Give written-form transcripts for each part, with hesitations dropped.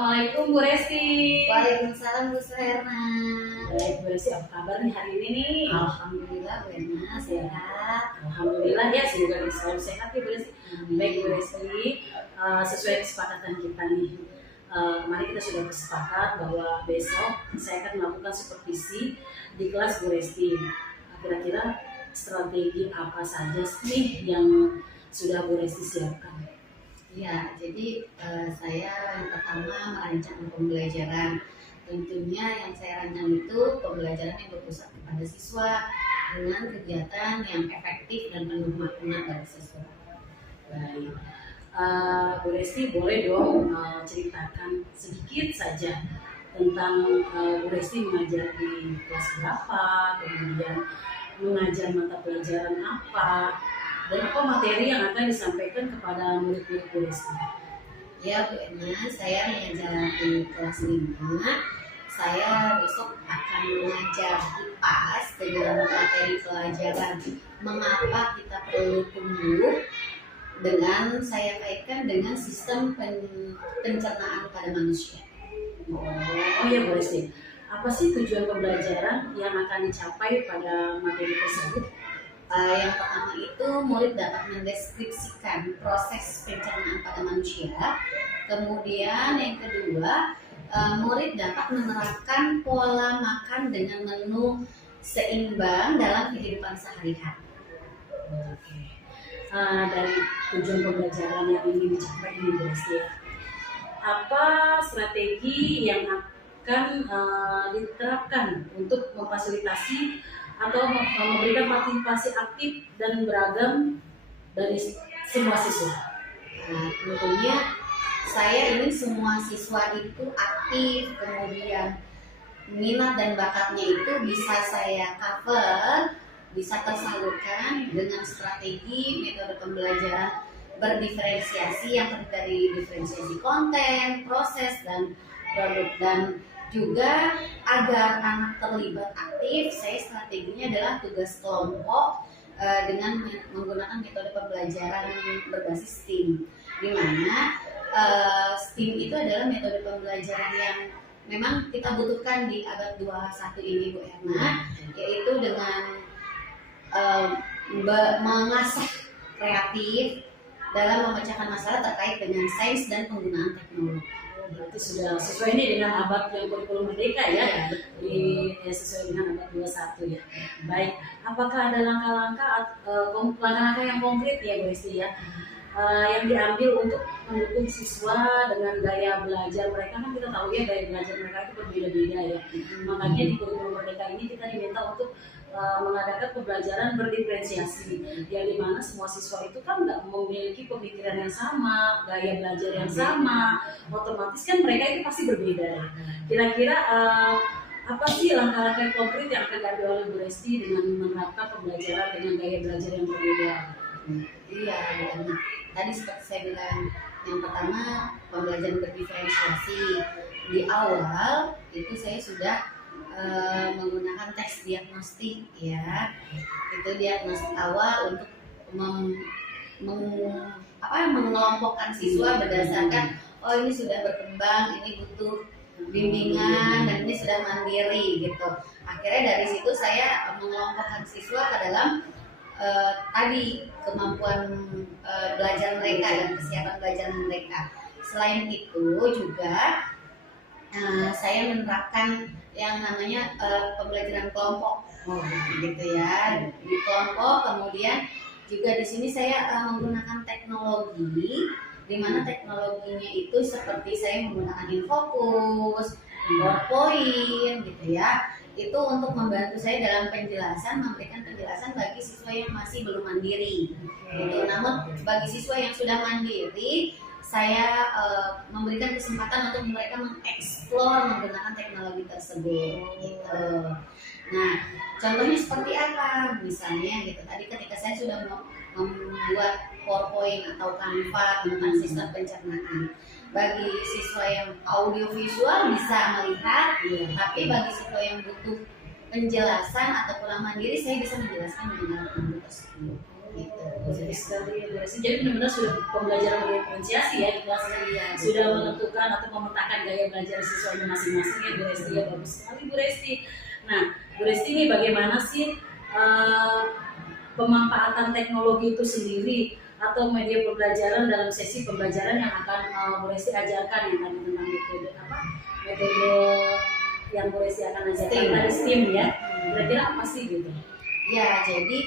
Assalamualaikum Bu Resti. Waalaikumsalam Bu Suherna. Baik Bu Resti, apa kabar nih hari ini nih? Alhamdulillah Bu Herna sehat. Alhamdulillah ya, semoga selalu sehat ya Bu Resti. Baik Bu Resti, sesuai kesepakatan kita nih. Kemarin kita sudah bersepakat bahwa besok saya akan melakukan supervisi di kelas Bu Resti. Kira-kira strategi apa saja sih yang sudah Bu Resti siapkan? Ya, jadi saya yang pertama merancang pembelajaran. Tentunya yang saya rancang itu pembelajaran yang berpusat kepada siswa dengan kegiatan yang efektif dan penuh makna bagi siswa. Baik, Bu Resti boleh dong ceritakan sedikit saja tentang Bu Resti mengajar di kelas berapa, kemudian mengajar mata pelajaran apa, dan apa materi yang akan disampaikan kepada murid-murid Bu Resti. Ya Bu Erna, saya mengajar di kelas 5. Saya besok akan mengajar IPAS dengan materi pelajaran mengapa kita perlu tumbuh, dengan saya kaitkan dengan sistem pencernaan pada manusia. Oh ya Bu Resti, apa sih tujuan pembelajaran yang akan dicapai pada materi tersebut? Yang pertama itu murid dapat mendeskripsikan proses pencernaan pada manusia. Kemudian yang kedua, murid dapat menerapkan pola makan dengan menu seimbang dalam kehidupan sehari-hari. Oke. Dari tujuan pembelajaran yang ingin dicapai ini Bu Resti, apa strategi yang akan diterapkan untuk memfasilitasi atau memberikan partisipasi aktif dan beragam dari semua siswa? Tentunya saya ingin semua siswa itu aktif, kemudian minat dan bakatnya itu bisa saya cover, bisa tersalurkan dengan strategi metode pembelajaran berdiferensiasi yang terdiri dari diferensiasi konten, proses, dan produk. Dan juga agar anak terlibat aktif, saya strateginya adalah tugas kelompok dengan menggunakan metode pembelajaran berbasis STEAM, di mana STEAM itu adalah metode pembelajaran yang memang kita butuhkan di abad 21 ini Bu Erna, yaitu dengan mengasah kreatif dalam memecahkan masalah terkait dengan sains dan penggunaan teknologi. Berarti sudah sesuai ini dengan abad yang kurikulum merdeka ya, sesuai dengan abad 21 ya. Baik, apakah ada langkah-langkah yang konkret ya Bu Resti ya, yang diambil untuk mendukung siswa dengan gaya belajar mereka? Kan kita tahu ya gaya belajar mereka itu berbeda-beda ya. Makanya di kurikulum merdeka ini kita diminta untuk mengadakan pembelajaran berdiferensiasi, yang dimana semua siswa itu kan nggak memiliki pemikiran yang sama, gaya belajar yang sama, otomatis kan mereka itu pasti berbeda. Kira-kira apa sih langkah-langkah konkret yang akan diambil oleh Bu Resti dengan menerapkan pembelajaran dengan gaya belajar yang berbeda? Iya, karena tadi seperti saya bilang, yang pertama pembelajaran berdiferensiasi. Di awal itu saya sudah menggunakan tes diagnostik ya, itu diagnostik awal untuk mengelompokkan siswa berdasarkan oh ini sudah berkembang, ini butuh bimbingan, dan ini sudah mandiri gitu. Akhirnya dari situ saya mengelompokkan siswa ke dalam tadi kemampuan belajar mereka dan kesiapan belajar mereka. Selain itu juga saya menerapkan yang namanya pembelajaran kelompok, gitu ya, di kelompok. Kemudian juga di sini saya menggunakan teknologi, di mana teknologinya itu seperti saya menggunakan Infocus, PowerPoint, gitu ya. Itu untuk membantu saya dalam penjelasan, memberikan penjelasan bagi siswa yang masih belum mandiri. Gitu. Namun bagi siswa yang sudah mandiri, saya memberikan kesempatan untuk mereka mengeksplor menggunakan teknologi tersebut. Gitu. Nah, contohnya seperti apa? Misalnya gitu. Tadi ketika saya sudah membuat PowerPoint atau Canva tentang sistem pencernaan, bagi siswa yang audiovisual bisa melihat, tapi bagi siswa yang butuh penjelasan atau pulang mandiri, saya bisa menjelaskan dengan alat tersebut. Gitu. Positif sekali ya Bu Resti. Jadi benar-benar sudah pembelajaran berdiferensiasi ya di kelas sudah menentukan atau memetakan gaya belajar siswanya masing-masing ya Bu Resti ya, bagus sekali Bu Resti. Nah Bu Resti ini bagaimana sih pemanfaatan teknologi itu sendiri atau media pembelajaran dalam sesi pembelajaran yang akan Bu Resti ajarkan yang tadi tentang metode metode yang Bu Resti akan ajarkan tadi STEAM ya, kira-kira apa sih gitu? Ya, jadi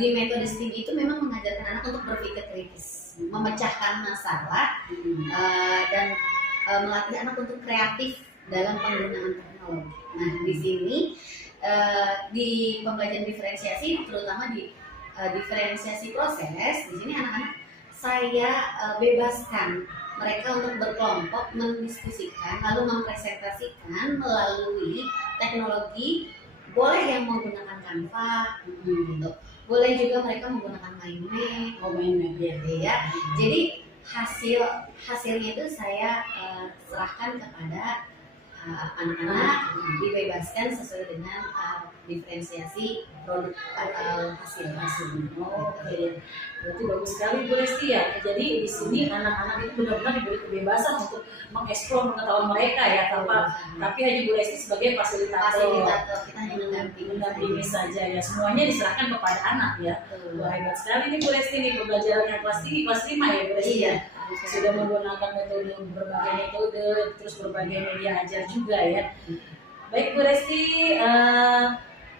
di metode STEAM itu memang mengajarkan anak untuk berpikir kritis, memecahkan masalah, dan melatih anak untuk kreatif dalam penggunaan teknologi. Nah, di sini di pembelajaran diferensiasi, terutama di diferensiasi proses, di sini anak-anak saya bebaskan mereka untuk berkelompok, mendiskusikan, lalu mempresentasikan melalui teknologi. Boleh yang menggunakan Canva, gitu. Boleh juga mereka menggunakan Mindmap, ya. Jadi hasilnya itu saya serahkan kepada anak-anak, dibebaskan sesuai dengan diferensiasi produk atau hasil. Oke, berarti bagus sekali Bu Resti ya. Jadi di sini anak-anak itu benar-benar diberi kebebasan untuk mengeksplor pengetahuan mereka ya, tapi hanya Bu Resti sebagai fasilitator. Kita hanya mendampingi saja ya. Semuanya diserahkan kepada anak ya. Wah, hebat sekali nih Bu Resti nih pembelajarannya kelas 5 ya Bu Resti ya. Sudah menggunakan berbagai metode, terus berbagai media ajar juga ya. Baik Bu Resti,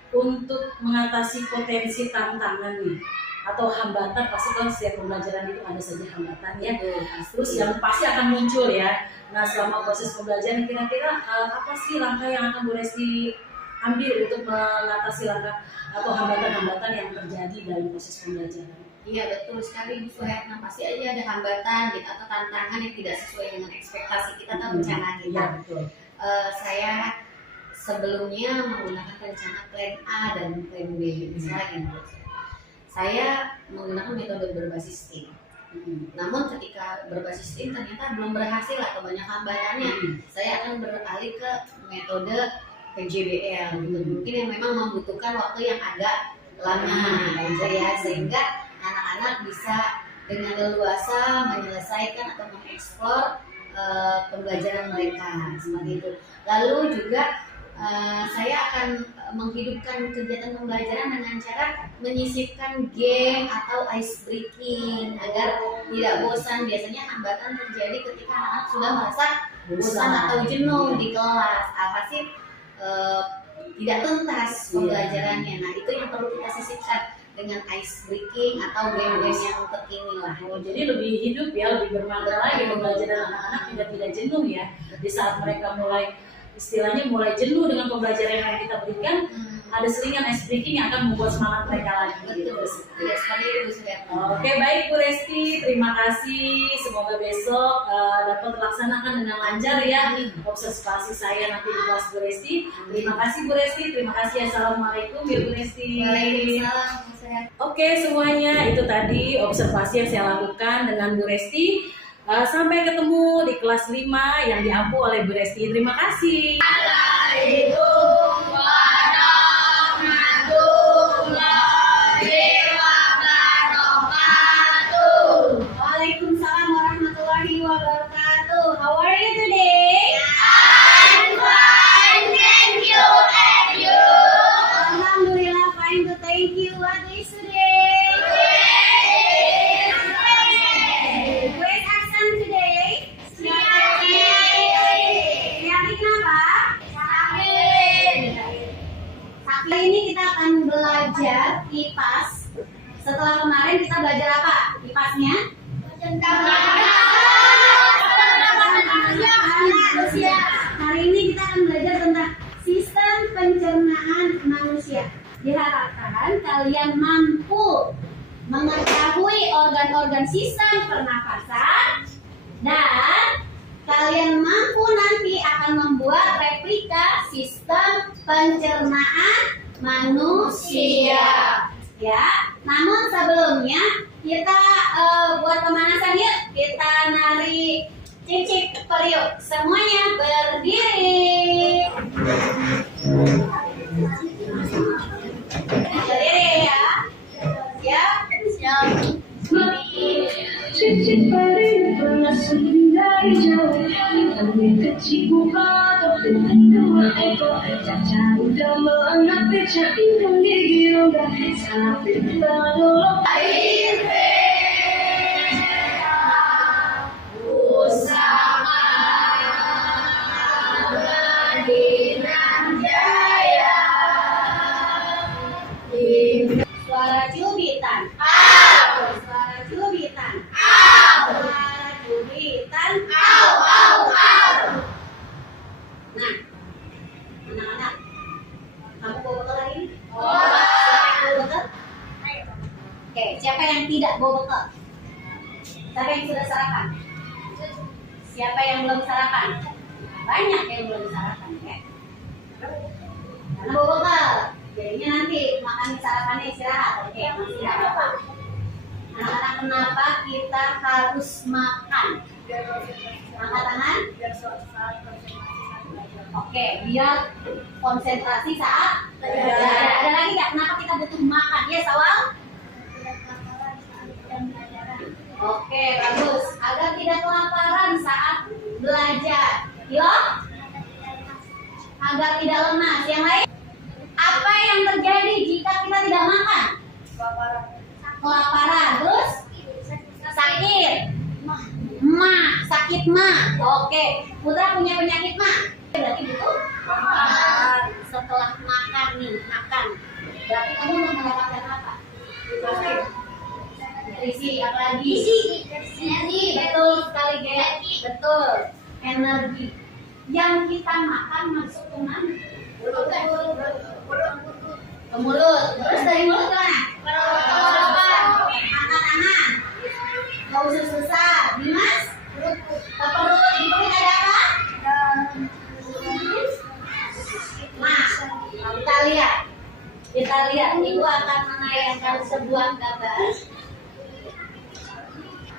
untuk mengatasi potensi tantangan nih atau hambatan, pasti kan setiap pembelajaran itu ada saja hambatan ya. Terus yang pasti akan muncul ya. Nah selama proses pembelajaran kira-kira apa sih langkah yang akan Bu Resti ambil untuk mengatasi langkah atau hambatan-hambatan yang terjadi dalam proses pembelajaran? Iya betul sekali Bu Suhetna, pasti aja ada hambatan gitu, atau tantangan yang tidak sesuai dengan ekspektasi kita atau rencana kita. Iya betul. Saya sebelumnya menggunakan rencana plan A dan plan B misalnya. Saya menggunakan metode berbasis tim. Namun ketika berbasis tim ternyata belum berhasil atau banyak hambatannya, saya akan beralih ke metode PJBL gitu. Mungkin yang memang membutuhkan waktu yang agak lama gitu ya, sehingga anak-anak bisa dengan leluasa menyelesaikan atau mengeksplor pembelajaran mereka seperti itu. Lalu juga saya akan menghidupkan kegiatan pembelajaran dengan cara menyisipkan game atau ice breaking agar tidak bosan. Biasanya hambatan terjadi ketika anak sudah merasa bosan atau jenuh di kelas, alhasil tidak tuntas pembelajarannya. Nah itu yang perlu kita sisipkan dengan ice breaking atau game-game yang terkini lah. Jadi lebih hidup ya, lebih bermakna lagi pembelajaran anak-anak, tidak jenuh ya. Di saat mereka mulai istilahnya mulai jenuh dengan pembelajaran yang kita berikan, ada selingan ice breaking yang akan membuat semangat mereka lagi. Betul, ya sekali Bu Suhetna. Oke baik Bu Resti, terima kasih. Semoga besok dapat terlaksanakan dengan lancar ya observasi saya nanti di kelas Bu Resti. Terima kasih Bu Resti, terima kasih. Assalamualaikum ya Bu Resti. Waalaikumsalam Bu Suhetna. Oke semuanya, itu tadi observasi yang saya lakukan dengan Bu Resti. Sampai ketemu di kelas 5 yang diampu oleh Bu Resti. Terima kasih. Assalamualaikum warahmatullahi wabarakatuh. Waalaikumsalam warahmatullahi wabarakatuh. How are you today? I'm fine, thank you. And you? Alhamdulillah, fine to thank you. What is today? Kali ini kita akan belajar kipas. Setelah kemarin kita belajar apa? Kipasnya? Tentang manusia. Hari ini kita akan belajar tentang sistem pencernaan manusia. Diharapkan kalian mampu mengetahui organ-organ sistem pernapasan dan kalian mampu nanti akan membuat replika sistem pencernaan manusia. Ya, namun sebelumnya kita buat pemanasan yuk. Kita nari cicip periuk. Semuanya berdiri. Berdiri ya. Siap. Cincin pari pernah dari jauh, kami kecil buka dengan dua ekor. Caca udah menak becak ikan gigi roda, sampai terlalu Suara cubitan. Au. Suara cubitan. Au. Suara cubitan. Au, au, au. Nah, anak-anak, kamu bawa bekal hari ini? Siapa yang bawa bekal? Oke, siapa yang tidak bawa bekal? Siapa yang sudah sarapan? Siapa yang belum sarapan? Banyak yang belum sarapan, ya. Karena bawa bekal. Jadinya nanti makan sarapannya istirahat, oke? Masih tidak apa-apa. Anak-anak, kenapa kita harus makan? Angkat tangan. Oke, biar konsentrasi saat belajar. Ada lagi nggak? Kenapa kita butuh makan? Ya, Sawal? Oke, bagus. Agar tidak kelaparan saat belajar. Yo? Agar tidak lemas. Yang lain? Apa yang terjadi jika kita tidak makan? Kelaparan. Terus? Sakit. Sakit mah. Oke. Putra punya penyakit mah. Berarti butuh makan. Setelah makan nih, makan. Berarti kamu mau mendapatkan apa? Nutrisi, apa lagi? Energi. Betul sekali, Gek. Betul. Energi. Yang kita makan masuk ke mana? Ke mulut. Terus dari mulut ke mana? Angkat tangan. Gak usah susah. Dimas? Ke perut. Di perut ada apa? Nah, kita lihat. Ibu akan menayangkan sebuah gambar.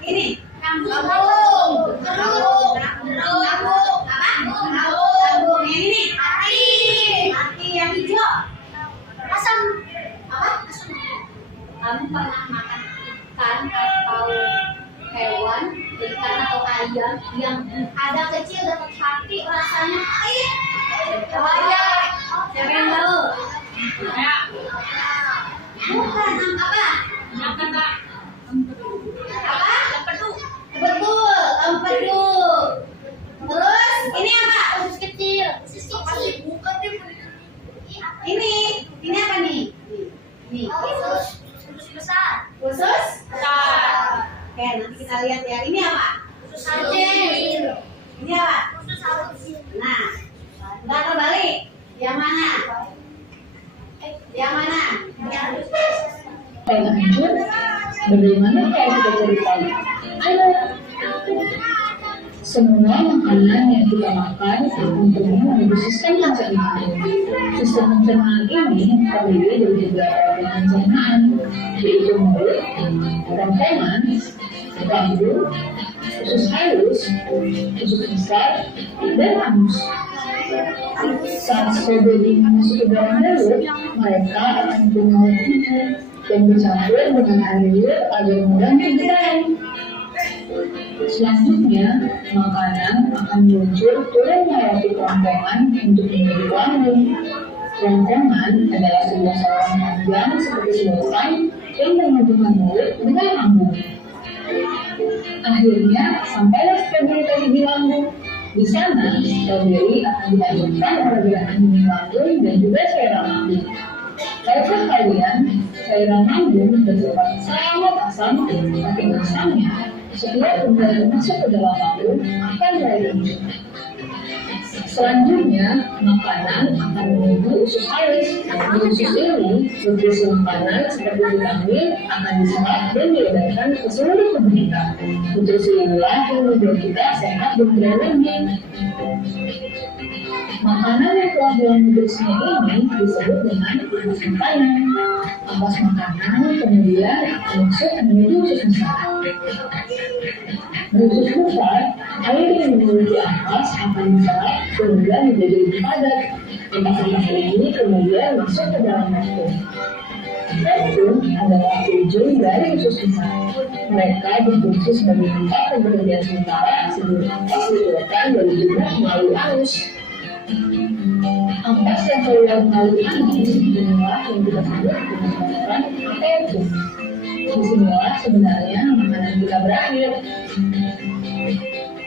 Ini. Kambung. Ini. Hati yang hijau. Asam. Apa? Kamu pernah makan ikan atau hewan, ikan atau ayam yang ada kecil dapat hati rasanya pahit? Siapa yang tahu? Bukan apa? Apa? Betul, empedu. Terus ini apa? Usus kecil. Ini apa nih? Nih. Usus besar. Usus besar. Oke, nanti kita lihat ya. Ini apa? Usus halus. Ini apa? Usus halus. Nah, nggak terbalik. Yang mana? Yang mana? lanjut. Bagaimana kalau kita ceritain? Ayo. Semua makanan yang kita makan tentunya melalui sistem pencernaan. Sistem pencernaan ini terdiri dari beberapa organ pencernaan, yaitu mulut, kerongkongan, lambung, usus halus, usus besar, dan anus. Saat sebagian masuk ke dalam mulut, mereka akan mengalir dan bercampur dengan air liur agar mudah pencernaan. Selanjutnya, makanan akan meluncur turun melewati kerongkongan untuk menjadi lambung. Kerongkongan adalah sebuah saluran panjang seperti sedotan yang menghubungkan mulut dengan lambung. Akhirnya, sampailah strawberry tadi di lambung. Di sana, strawberry akan dihasilkan oleh gerakan dinding lambung dan juga cairan lambung. Tahukah kalian, cairan lambung bersifat sangat asam, saking asamnya setiap udara masuk ke dalam lambung akan mulai muncul. Selanjutnya, makanan akan menuju usus halus. Di usus ini, nutrisi makanan seperti vitamin akan diserap dan diedarkan ke seluruh tubuh kita. Nutrisi inilah yang membuat kita sehat dan berenergi. Makanan yang telah dalam nutrisinya ini disebut dengan ampas makanan. Ampas makanan kemudian akan masuk menuju usus besar. Di usus besar, air yang memiliki ampas akan diserap sehingga menjadi lebih padat. Ampas-ampas ini kemudian masuk ke dalam rectum. Itu adalah ujung dari usus besar. Mereka berfungsi sebagai tempat pemberhentian sementara sebelum ampas dikeluarkan dari tubuh melalui anus. Ampas yang keluar melalui anus inilah yang kita sebut dengan makanan aperitif. Disinilah sebenarnya makanan kita berakhir.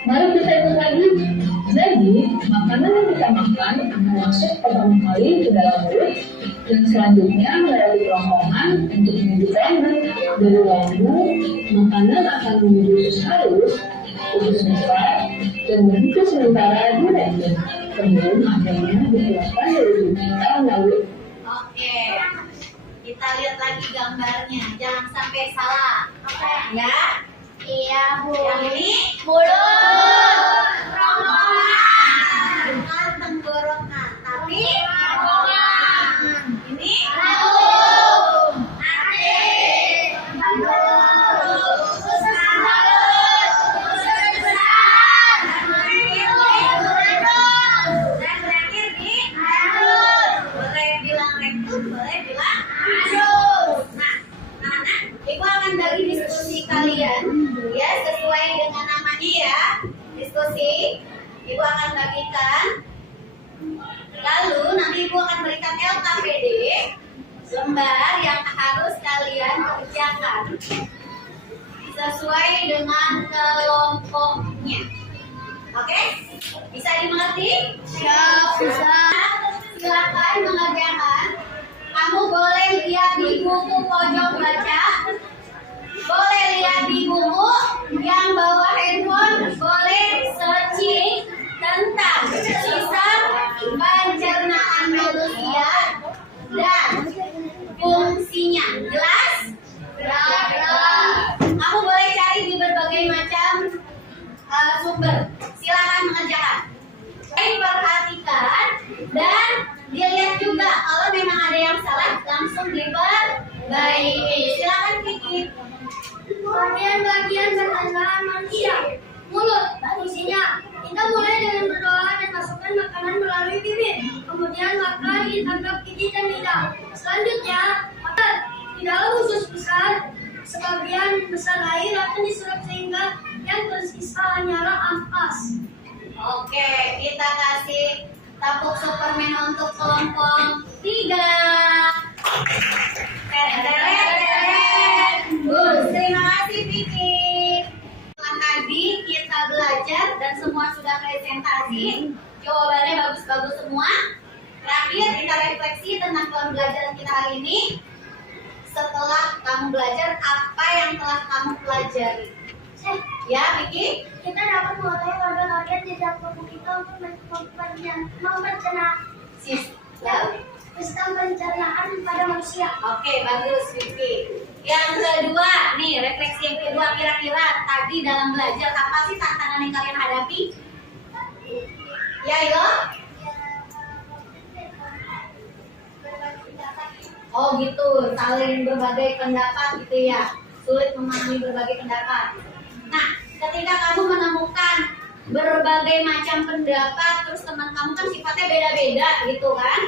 Mari kita ingat lagi. Jadi, makanan yang kita makan akan masuk pertama kali ke dalam mulut dan selanjutnya melalui kerongkongan untuk menuju kelamin. Dari lambung, makanan akan menuju usus halus, usus besar, dan berhenti sementara di rahim. Sebelum akhirnya dikeluarkan dari tubuh kita melalui. Oke, kita lihat lagi gambarnya, jangan sampai salah. Ya, iya Bu. Yang ini mulut, kerongkongan, bukan tenggorokan, tapi kerongkongan. Ini lambung, hati, usus halus, usus besar, dan terakhir di halus. Boleh bilang rektum, boleh bilang halus. Nah, anak-anak, Ibu akan bagi diskusi kalian ya sesuai dengan namanya ya. Diskusi, Ibu akan bagikan. Lalu nanti Ibu akan berikan LKPD lembar yang harus kalian kerjakan sesuai dengan kelompoknya. Oke? Bisa dimengerti? Siap, bisa. Silakan mengerjakan. Kamu boleh lihat di buku pojok baca. Boleh lihat di buku. Yang bawa handphone boleh searching tentang sistem pencernaan manusia dan fungsinya. Jelas? Kamu boleh cari di berbagai macam sumber. Silakan mengerjakan. Baik, perhatikan dan dilihat juga kalau memang ada yang salah langsung diperbaiki. Silakan Kiki. Bagian-bagian pencernaan manusia. Mulut, isinya. Kita mulai dengan berdoa dan masukkan makanan melalui bibir. Kemudian makan ditangkap gigi dan lidah. Selanjutnya, makan. Di dalam usus besar, sebagian besar air akan diserap sehingga yang tersisa hanyalah ampas. Oke, kita kasih tepuk Superman untuk kelompok 3. Terima kasih Vicky. Tadi kita belajar dan semua sudah presentasi. Jawabannya bagus-bagus semua. Terakhir kita refleksi tentang pembelajaran kita hari ini. Setelah kamu belajar apa yang telah kamu pelajari. Ya, Vicky? Kita dapat mengetahui bagian-bagian di dalam tubuh kita untuk mempercena sistem pencernaan pada manusia. Oke, bagus Vicky. Yang kedua, nih refleksi yang kedua, kira-kira tadi dalam belajar apa sih tantangan yang kalian hadapi? Ya, Ilo? Oh gitu, saling berbagai pendapat gitu ya. Sulit memahami berbagai pendapat. Nah, ketika kamu menemukan berbagai macam pendapat, terus teman kamu kan sifatnya beda-beda gitu kan?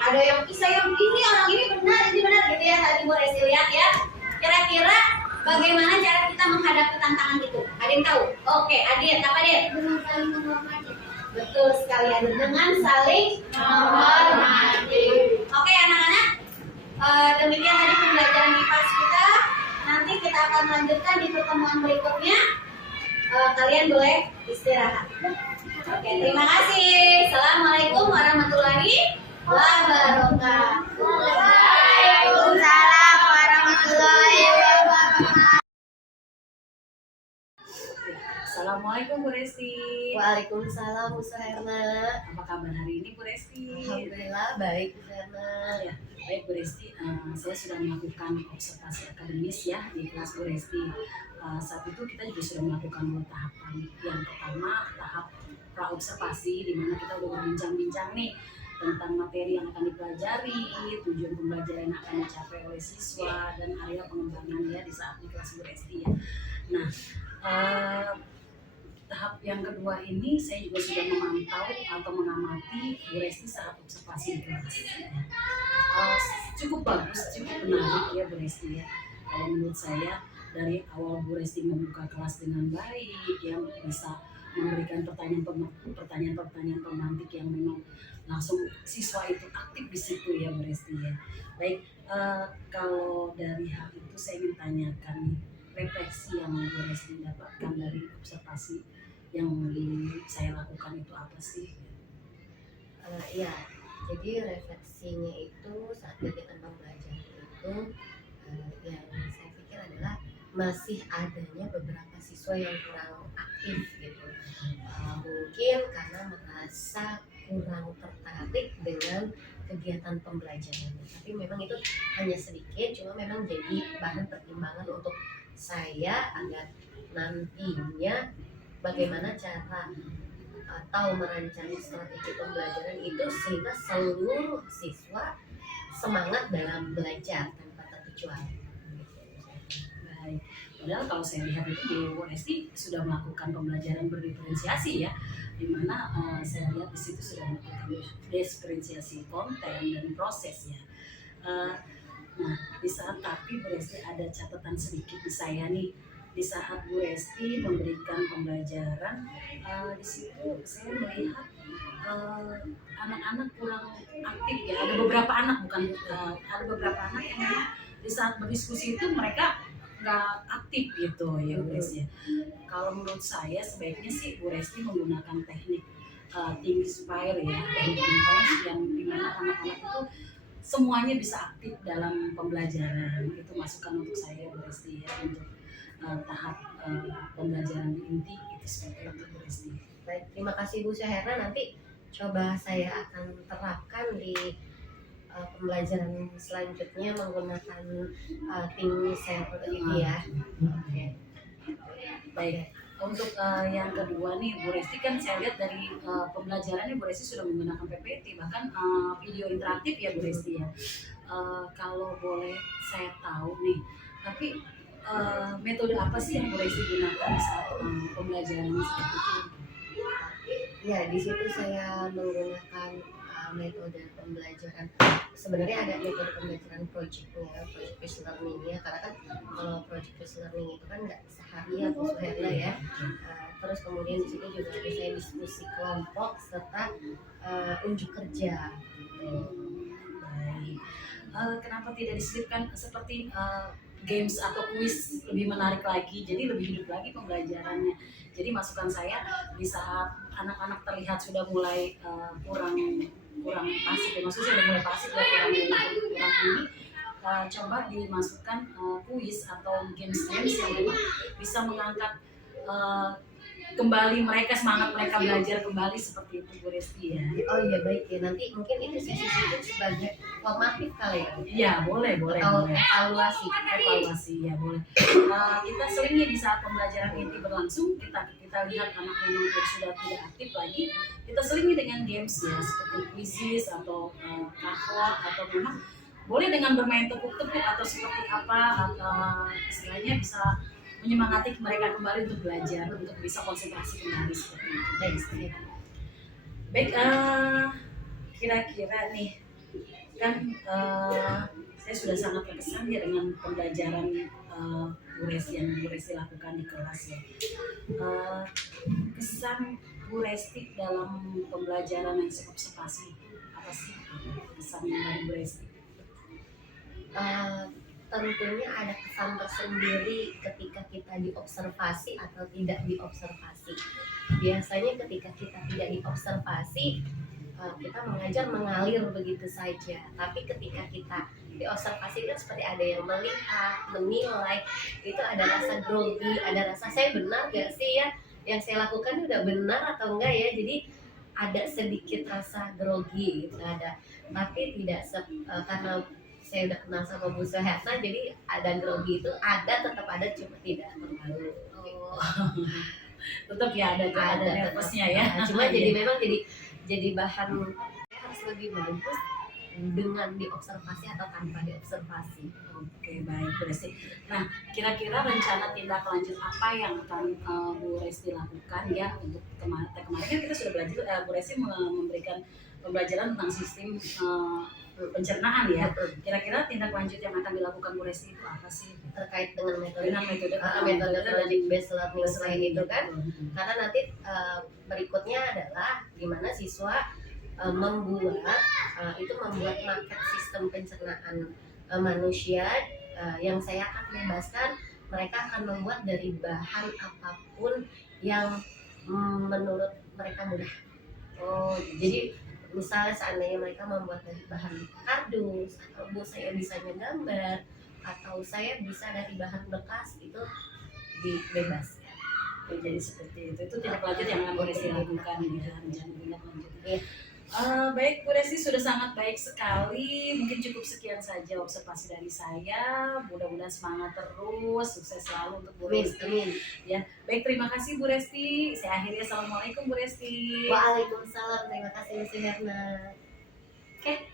Ada yang saya ini orang ini benar, ini benar gitu ya. Tadi Bu Resti lihat ya. Kira-kira bagaimana cara kita menghadapi tantangan itu? Ada yang tahu? Oke, Adit, apa Adit? Dengan saling menghormati. Betul sekali, Adit. Dengan saling menghormati. Oke, anak-anak. Demikian tadi pembelajaran MIPAS kita. Nanti kita akan lanjutkan di pertemuan berikutnya. Kalian boleh istirahat. Oke, terima kasih. Assalamualaikum warahmatullahi wabarakatuh. Waalaikumsalam warahmatullahi wabarakatuh. Assalamualaikum Bu Resti. Waalaikumsalam Bu Suherna. Apa kabar hari ini Bu Resti? Alhamdulillah baik Bu Suherna. Ya, baik Bu Resti. Saya sudah melakukan observasi akademis ya di kelas Bu Resti. Saat itu kita juga sudah melakukan 2 tahapan. Yang pertama tahap praobservasi, di mana kita udah berbincang-bincang nih tentang materi yang akan dipelajari, tujuan pembelajaran yang akan dicapai oleh siswa, dan area pengembangan ya di saat di kelas Bu Resti ya. Nah, tahap yang kedua ini saya juga sudah memantau atau mengamati Bu Resti saat observasi di kelas. Cukup bagus, cukup menarik ya Bu Resti ya. Kalau menurut saya dari awal Bu Resti membuka kelas dengan baik, yang bisa memberikan pertanyaan-pertanyaan pemantik yang memang langsung siswa itu aktif di situ ya Bu Resti ya. Baik, kalau dari hal itu saya ingin tanyakan nih, refleksi yang Bu Resti dapatkan dari observasi yang saya lakukan itu apa sih? Ya, jadi refleksinya itu saat kegiatan pembelajaran itu yang saya pikir adalah masih adanya beberapa siswa yang kurang aktif gitu. Mungkin karena merasa kurang tertarik dengan kegiatan pembelajaran. Tapi memang itu hanya sedikit, cuma memang jadi bahan pertimbangan untuk saya agar nantinya bagaimana cara atau merancang strategi pembelajaran itu sehingga seluruh siswa semangat dalam belajar tanpa terkecuali. Baik, padahal kalau saya lihat itu Bu Resti sudah melakukan pembelajaran berdiferensiasi ya, di mana saya lihat di situ sudah melakukan diferensiasi konten dan proses ya. Nah, di saat tapi Bu Resti ada catatan sedikit di saya nih, di saat Bu Resti memberikan pembelajaran, di situ saya melihat anak-anak kurang aktif ya. Ada beberapa anak ada beberapa anak yang memang di saat berdiskusi itu mereka nggak aktif gitu ya Bu Resti. Kalau menurut saya sebaiknya sih Bu Resti menggunakan teknik Think Inspire ya, teknik Inspire yang dimana anak-anak itu semuanya bisa aktif dalam pembelajaran. Itu masukan untuk saya Bu Resti ya, untuk tahap pembelajaran di inti itu seperti itu Bu Resti. Baik, terima kasih Bu Syahera. Nanti coba saya akan terapkan di pembelajaran selanjutnya menggunakan tim share ini ya. Oke. Baik, untuk yang kedua nih Bu Resti, kan saya lihat dari pembelajarannya Bu Resti sudah menggunakan PPT, bahkan video interaktif ya Bu Resti ya. Kalau boleh saya tahu nih, tapi metode apa sih yang Bu Resti gunakan di saat pembelajaran seperti itu? Ya, di situ saya menggunakan metode pembelajaran. Sebenarnya ada metode pembelajaran project-nya, project based learning-nya, karena kan kalau project based learning itu kan nggak seharian Bu Suherla ya. Terus kemudian di situ juga ada saya diskusi kelompok serta unjuk kerja. Baik. Kenapa tidak diselipkan seperti games atau kuis, lebih menarik lagi, jadi lebih hidup lagi pembelajarannya. Jadi masukan saya, di saat anak-anak terlihat sudah mulai kurang pasif ya, maksudnya sudah mulai pasif dan kurang ini, coba dimasukkan kuis atau games yang memang bisa mengangkat kembali mereka, semangat mereka belajar kembali seperti itu Bu Resti ya. Oh iya, baik ya, nanti mungkin itu sesi itu sebagai formatif kali ya. Iya, boleh. Atau evaluasi Ya boleh. Kita seringnya di saat pembelajaran inti berlangsung, kita lihat anak memang sudah tidak aktif lagi, kita seringnya dengan games ya, seperti quizzes atau kahwa, atau memang boleh dengan bermain tepuk-tepuk atau seperti apa, atau istilahnya bisa menyemangati mereka kembali untuk belajar, untuk bisa konsentrasi kembali seperti itu. Baik, kira-kira nih kan saya sudah sangat terkesan ya dengan pembelajaran Bu Resti yang Bu Resti lakukan di kelas ya. Kesan Bu Resti dalam pembelajaran yang observasi apa sih kesan dari Bu Resti? Tentunya ada kesan tersendiri ketika kita diobservasi atau tidak diobservasi. Biasanya ketika kita tidak diobservasi, kita mengajar mengalir begitu saja. Tapi ketika kita diobservasi kan seperti ada yang melihat, menilai, itu ada rasa grogi, ada rasa saya benar gak sih ya, yang saya lakukan udah benar atau enggak ya. Jadi ada sedikit rasa grogi gitu, ada. Tapi tidak karena saya udah kenal sama Bu Suherla, jadi ada grogi itu tetap ada, cuma tidak terlalu. Tetap ya ada nervousnya ya. Cuma jadi memang jadi bahan harus lebih bagus dengan diobservasi atau tanpa diobservasi. Oke, baik Bu Resti. Nah, kira-kira rencana tindak lanjut apa yang akan Bu Resti lakukan ya untuk kemarin kan kita sudah belajar, Bu Resti memberikan pembelajaran tentang sistem pencernaan ya. Kira-kira tindak lanjut yang akan dilakukan Bu Resti itu apa sih? Terkait dengan metode Metode project based learning selain itu kan, Betul. karena nanti berikutnya adalah gimana siswa membuat market sistem pencernaan manusia yang saya akan bebaskan mereka akan membuat dari bahan apapun yang menurut mereka mudah. Jadi misalnya seandainya mereka membuat dari bahan kardus atau saya bisanya gambar atau saya bisa dari bahan bekas, itu dibebaskan. Jadi seperti itu tindak lanjut yang akan Bu Resti lakukan ya, rencana tindak lanjut. Iya. Baik Bu Resti, sudah sangat baik sekali. Mungkin cukup sekian saja observasi dari saya. Mudah-mudahan semangat terus, sukses selalu untuk Bu Resti. Amin. Ya, baik, terima kasih Bu Resti. Saya akhiri, assalamualaikum Bu Resti. Waalaikumsalam, terima kasih Miss Herna. Oke.